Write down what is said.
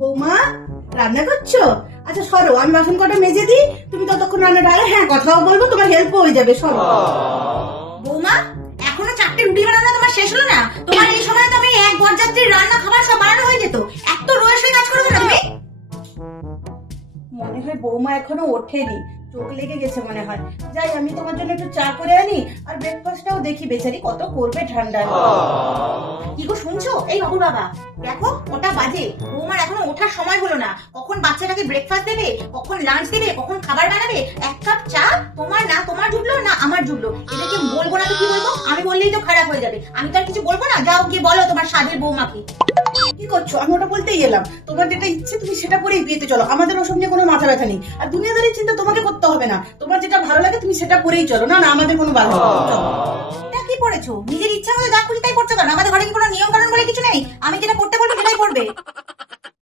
বৌমা রান্না করছো? আচ্ছা সরো, আমি বাসন কটা মেজে দিই, তুমি ততক্ষণ রান্না ডালে। হ্যাঁ, কথাও বলবো, তোমার হেল্প হয়ে যাবে। সরো। বৌমা, এখনো 4টে রুটি বানানো তোমার শেষ হলো না? তোমার এই সময় তো আমি এক বরযাত্রীর রান্না খাবার সব বানানো হয়ে যেত। এত রয়েছে কাজ করবে না তুমি? মনে হয় বৌমা এখনো ওঠেনি, চোখ লেগে গেছে মনে হয়। যাই, আমি তোমার জন্য একটু চা করে আনি, আর ব্রেকফাস্টটাও দেখি, বেচারি কত করবে ঠান্ডায়। কি গো শুনছো? এই বাবুর বাবা, দেখো ওটা বাজে। বৌমার এখনো ওঠার সময় হলো না। কখন বাচ্চাটাকে ব্রেকফাস্ট দেবে, কখন লাঞ্চ দেবে, কখন খাবার বানাবে। এক কাপ চা তোমার না তোমার জুটলো না আমার জুটলো। এদেরকে বলবো না তো কি বলবো? আমি বললেই তো খারাপ হয়ে যাবে। আমি তো আর কিছু বলবো না। যাও গিয়ে বলো তোমার স্বাদের বৌমাকে। কি করছো? আমি ওটা বলতেই এলাম, তোমার যেটা ইচ্ছে তুমি সেটা পরেই বিয়েতে চলো, আমাদের ওসব নিয়ে কোনো মাথা ব্যথা নেই। আর দুনিয়াদারির চিন্তা তোমাকে করতে হবে না, তোমার যেটা ভালো লাগে তুমি সেটা পরেই চলো। না না, আমাদের কোনো বাধা নেই, চলো। এটা কি পড়েছো? নিজের ইচ্ছা মতো যা খুশি তাই পড়ছো কেন? আমাদের ঘরে কি কোনো নিয়ম কানুন বলে কিছু নেই? আমি যেটা পড়তে বলবো সেটাই পড়বে।